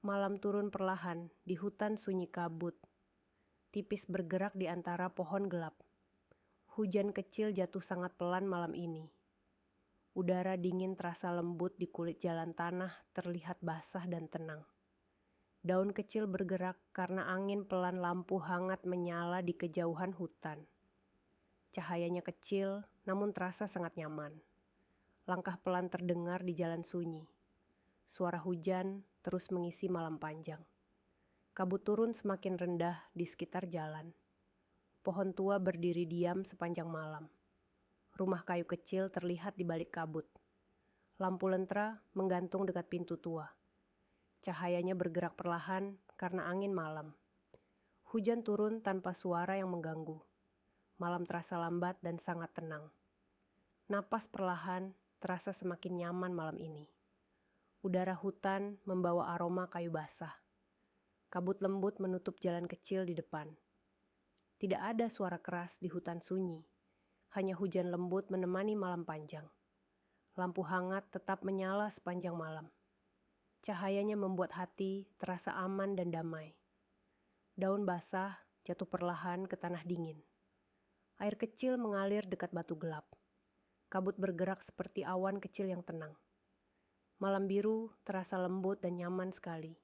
Malam turun perlahan di hutan sunyi kabut, tipis bergerak di antara pohon gelap. Hujan kecil jatuh sangat pelan malam ini. Udara dingin terasa lembut di kulit jalan tanah terlihat basah dan tenang. Daun kecil bergerak karena angin pelan lampu hangat menyala di kejauhan hutan. Cahayanya kecil namun terasa sangat nyaman. Langkah pelan terdengar di jalan sunyi. Suara hujan terus mengisi malam panjang. Kabut turun semakin rendah di sekitar jalan. Pohon tua berdiri diam sepanjang malam. Rumah kayu kecil terlihat di balik kabut. Lampu lentera menggantung dekat pintu tua. Cahayanya bergerak perlahan karena angin malam. Hujan turun tanpa suara yang mengganggu. Malam terasa lambat dan sangat tenang. Napas perlahan terasa semakin nyaman malam ini. Udara hutan membawa aroma kayu basah. Kabut lembut menutup jalan kecil di depan. Tidak ada suara keras di hutan sunyi. Hanya hujan lembut menemani malam panjang. Lampu hangat tetap menyala sepanjang malam. Cahayanya membuat hati terasa aman dan damai. Daun basah jatuh perlahan ke tanah dingin. Air kecil mengalir dekat batu gelap. Kabut bergerak seperti awan kecil yang tenang. Malam biru terasa lembut dan nyaman sekali.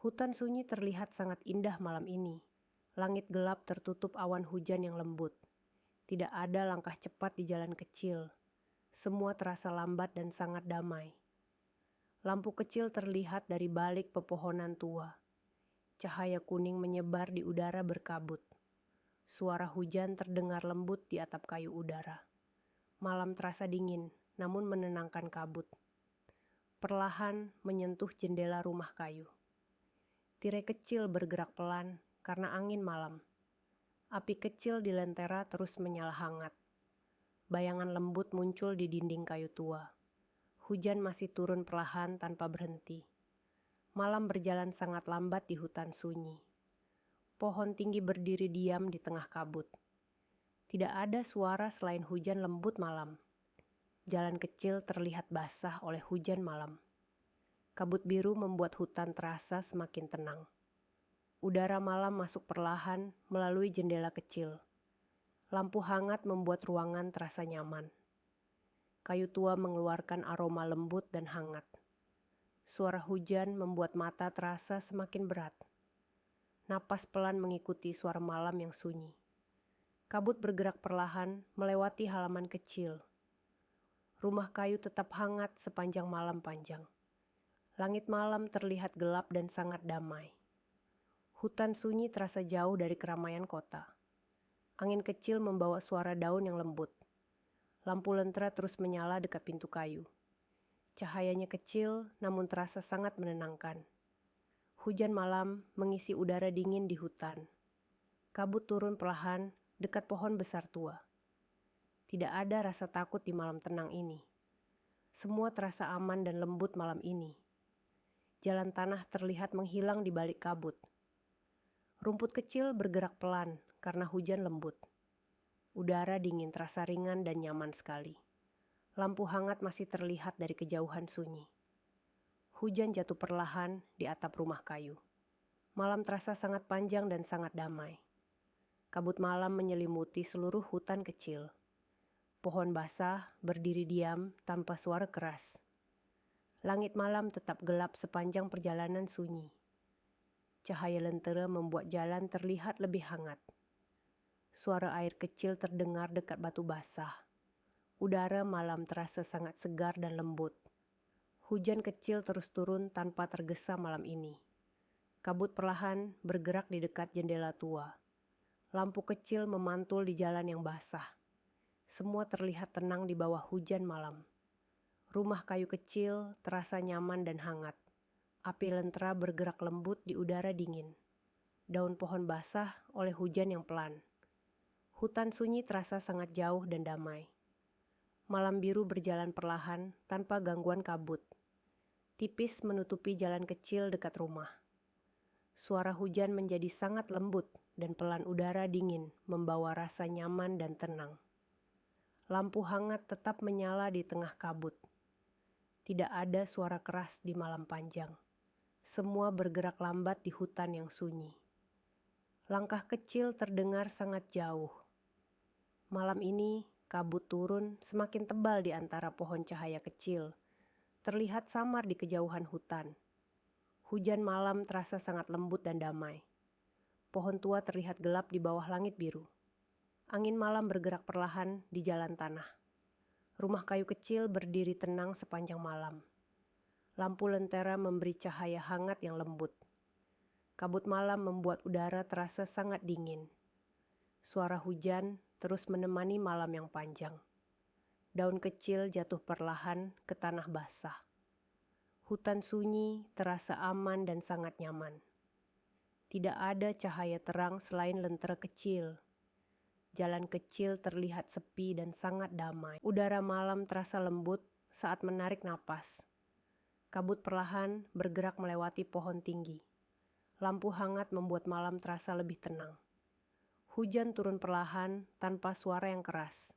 Hutan sunyi terlihat sangat indah malam ini. Langit gelap tertutup awan hujan yang lembut. Tidak ada langkah cepat di jalan kecil. Semua terasa lambat dan sangat damai. Lampu kecil terlihat dari balik pepohonan tua. Cahaya kuning menyebar di udara berkabut. Suara hujan terdengar lembut di atap kayu udara. Malam terasa dingin, namun menenangkan kabut. Perlahan menyentuh jendela rumah kayu. Tirai kecil bergerak pelan karena angin malam. Api kecil di lentera terus menyala hangat. Bayangan lembut muncul di dinding kayu tua. Hujan masih turun perlahan tanpa berhenti. Malam berjalan sangat lambat di hutan sunyi. Pohon tinggi berdiri diam di tengah kabut. Tidak ada suara selain hujan lembut malam. Jalan kecil terlihat basah oleh hujan malam. Kabut biru membuat hutan terasa semakin tenang. Udara malam masuk perlahan melalui jendela kecil. Lampu hangat membuat ruangan terasa nyaman. Kayu tua mengeluarkan aroma lembut dan hangat. Suara hujan membuat mata terasa semakin berat. Napas pelan mengikuti suara malam yang sunyi. Kabut bergerak perlahan melewati halaman kecil. Rumah kayu tetap hangat sepanjang malam panjang. Langit malam terlihat gelap dan sangat damai. Hutan sunyi terasa jauh dari keramaian kota. Angin kecil membawa suara daun yang lembut. Lampu lentera terus menyala dekat pintu kayu. Cahayanya kecil namun terasa sangat menenangkan. Hujan malam mengisi udara dingin di hutan. Kabut turun perlahan dekat pohon besar tua. Tidak ada rasa takut di malam tenang ini. Semua terasa aman dan lembut malam ini. Jalan tanah terlihat menghilang di balik kabut. Rumput kecil bergerak pelan karena hujan lembut. Udara dingin terasa ringan dan nyaman sekali. Lampu hangat masih terlihat dari kejauhan sunyi. Hujan jatuh perlahan di atap rumah kayu. Malam terasa sangat panjang dan sangat damai. Kabut malam menyelimuti seluruh hutan kecil. Pohon basah berdiri diam tanpa suara keras. Langit malam tetap gelap sepanjang perjalanan sunyi. Cahaya lentera membuat jalan terlihat lebih hangat. Suara air kecil terdengar dekat batu basah. Udara malam terasa sangat segar dan lembut. Hujan kecil terus turun tanpa tergesa malam ini. Kabut perlahan bergerak di dekat jendela tua. Lampu kecil memantul di jalan yang basah. Semua terlihat tenang di bawah hujan malam. Rumah kayu kecil terasa nyaman dan hangat. Api lentera bergerak lembut di udara dingin. Daun pohon basah oleh hujan yang pelan. Hutan sunyi terasa sangat jauh dan damai. Malam biru berjalan perlahan tanpa gangguan kabut. Tipis menutupi jalan kecil dekat rumah. Suara hujan menjadi sangat lembut dan pelan udara dingin membawa rasa nyaman dan tenang. Lampu hangat tetap menyala di tengah kabut. Tidak ada suara keras di malam panjang. semua bergerak lambat di hutan yang sunyi. Langkah kecil terdengar sangat jauh. Malam ini, kabut turun semakin tebal di antara pohon cahaya kecil. Terlihat samar di kejauhan hutan. Hujan malam terasa sangat lembut dan damai. Pohon tua terlihat gelap di bawah langit biru. Angin malam bergerak perlahan di jalan tanah. Rumah kayu kecil berdiri tenang sepanjang malam. Lampu lentera memberi cahaya hangat yang lembut. Kabut malam membuat udara terasa sangat dingin. Suara hujan terus menemani malam yang panjang. Daun kecil jatuh perlahan ke tanah basah. Hutan sunyi terasa aman dan sangat nyaman. Tidak ada cahaya terang selain lentera kecil. Jalan kecil terlihat sepi dan sangat damai. Udara malam terasa lembut saat menarik napas. Kabut perlahan bergerak melewati pohon tinggi. Lampu hangat membuat malam terasa lebih tenang. Hujan turun perlahan tanpa suara yang keras.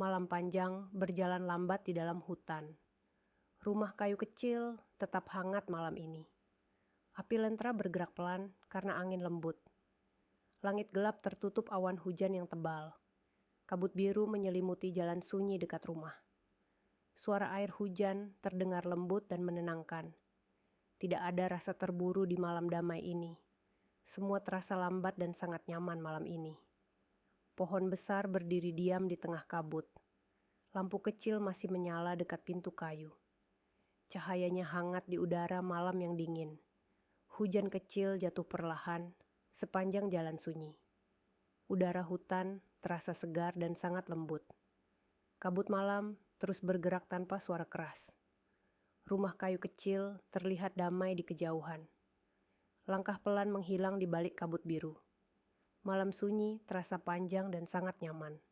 Malam panjang berjalan lambat di dalam hutan. Rumah kayu kecil tetap hangat malam ini. Api lentera bergerak pelan karena angin lembut. Langit gelap tertutup awan hujan yang tebal. Kabut biru menyelimuti jalan sunyi dekat rumah. Suara air hujan terdengar lembut dan menenangkan. Tidak ada rasa terburu di malam damai ini. Semua terasa lambat dan sangat nyaman malam ini. Pohon besar berdiri diam di tengah kabut. Lampu kecil masih menyala dekat pintu kayu. Cahayanya hangat di udara malam yang dingin. Hujan kecil jatuh perlahan sepanjang jalan sunyi. Udara hutan terasa segar dan sangat lembut. Kabut malam terus bergerak tanpa suara keras. Rumah kayu kecil terlihat damai di kejauhan. Langkah pelan menghilang di balik kabut biru. Malam sunyi terasa panjang dan sangat nyaman.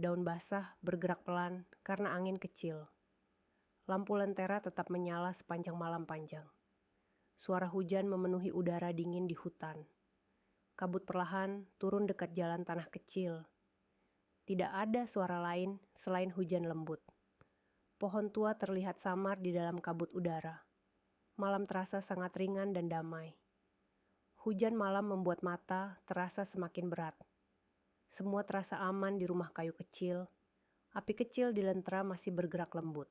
Daun basah bergerak pelan karena angin kecil. Lampu lentera tetap menyala sepanjang malam panjang. Suara hujan memenuhi udara dingin di hutan. Kabut perlahan turun dekat jalan tanah kecil. Tidak ada suara lain selain hujan lembut. Pohon tua terlihat samar di dalam kabut udara. Malam terasa sangat ringan dan damai. Hujan malam membuat mata terasa semakin berat. Semua terasa aman di rumah kayu kecil. Api kecil di lentera masih bergerak lembut.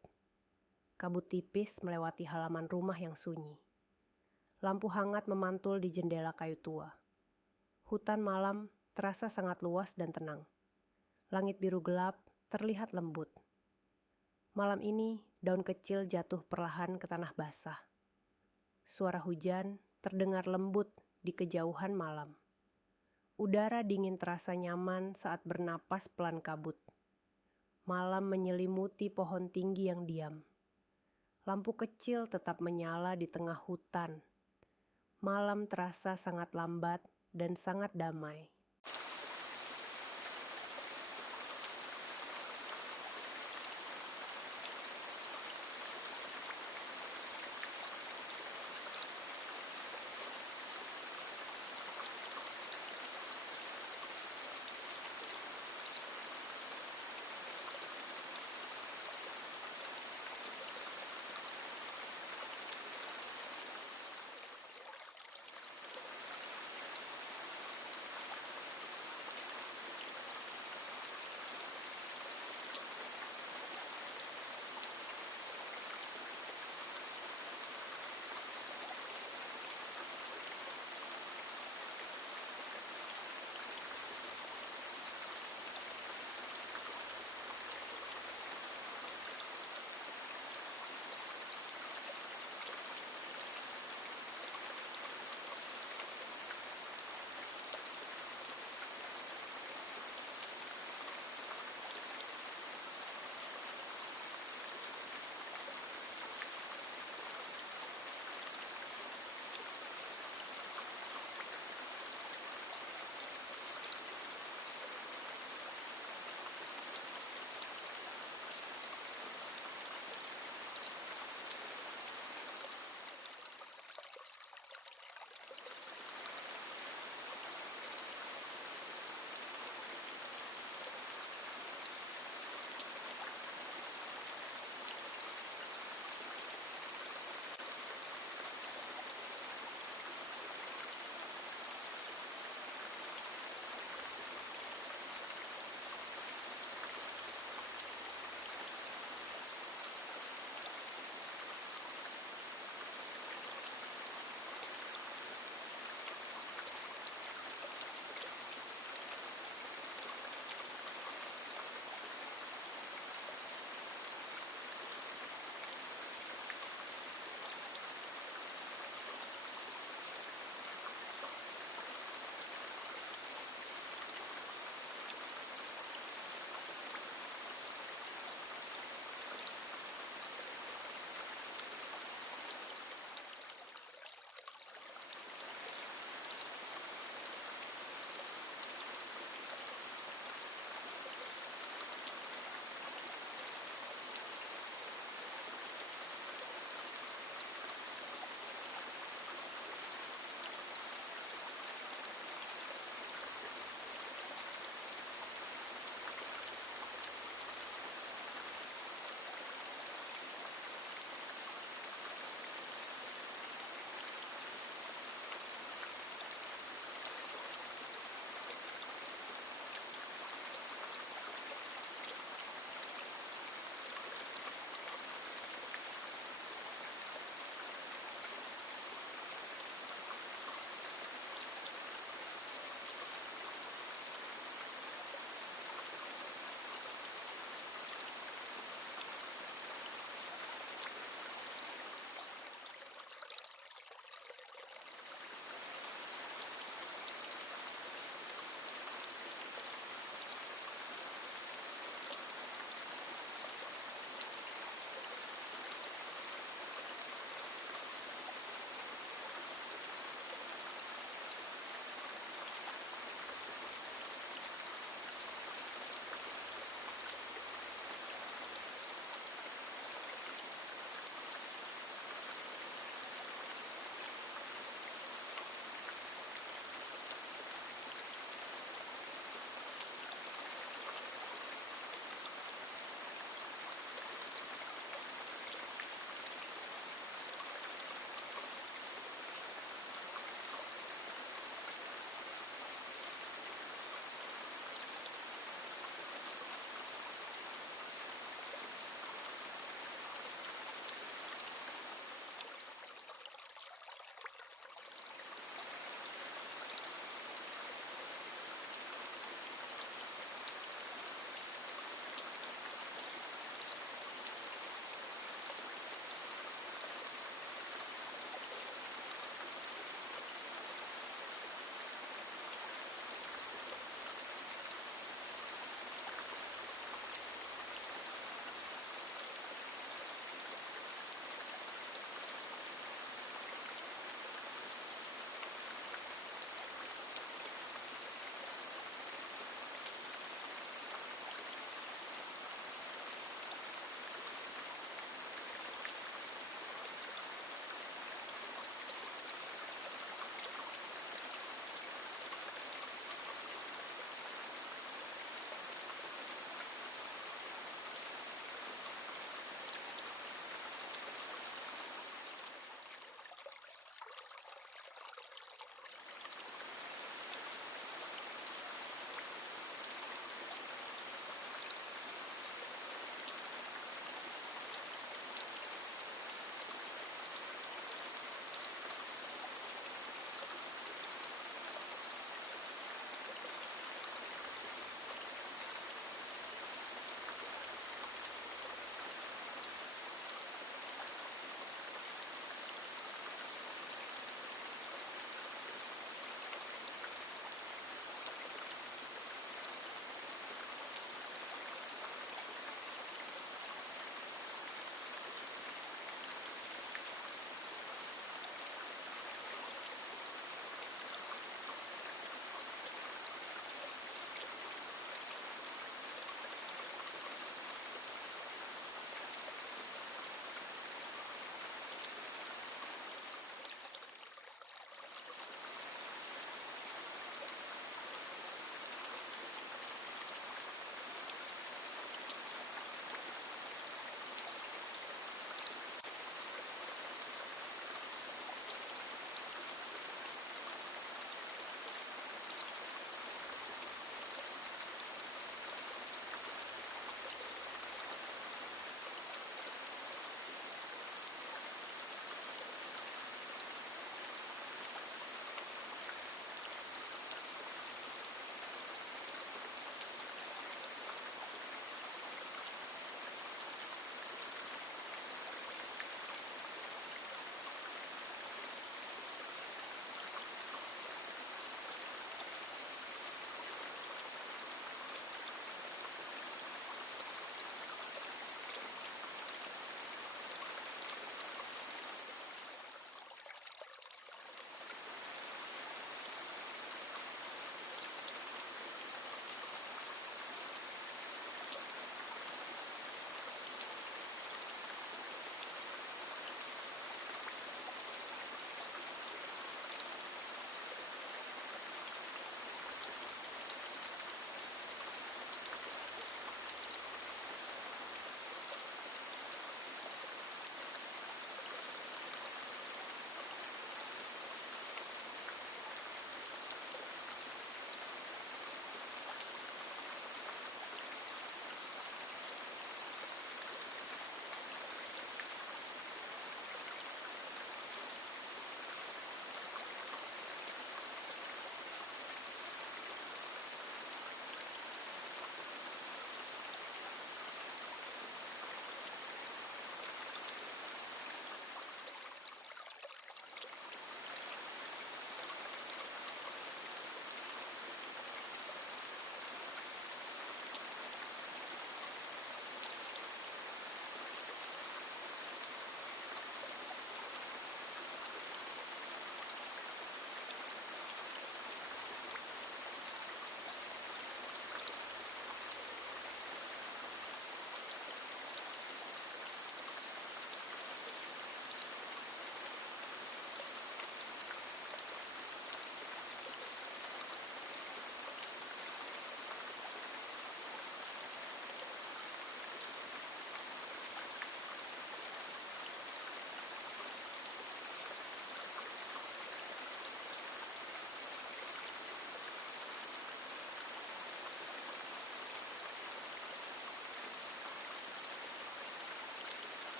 Kabut tipis melewati halaman rumah yang sunyi. Lampu hangat memantul di jendela kayu tua. Hutan malam terasa sangat luas dan tenang. Langit biru gelap terlihat lembut. Malam ini daun kecil jatuh perlahan ke tanah basah. Suara hujan terdengar lembut di kejauhan malam. Udara dingin terasa nyaman saat bernapas pelan kabut. Malam menyelimuti pohon tinggi yang diam. Lampu kecil tetap menyala di tengah hutan. Malam terasa sangat lambat dan sangat damai.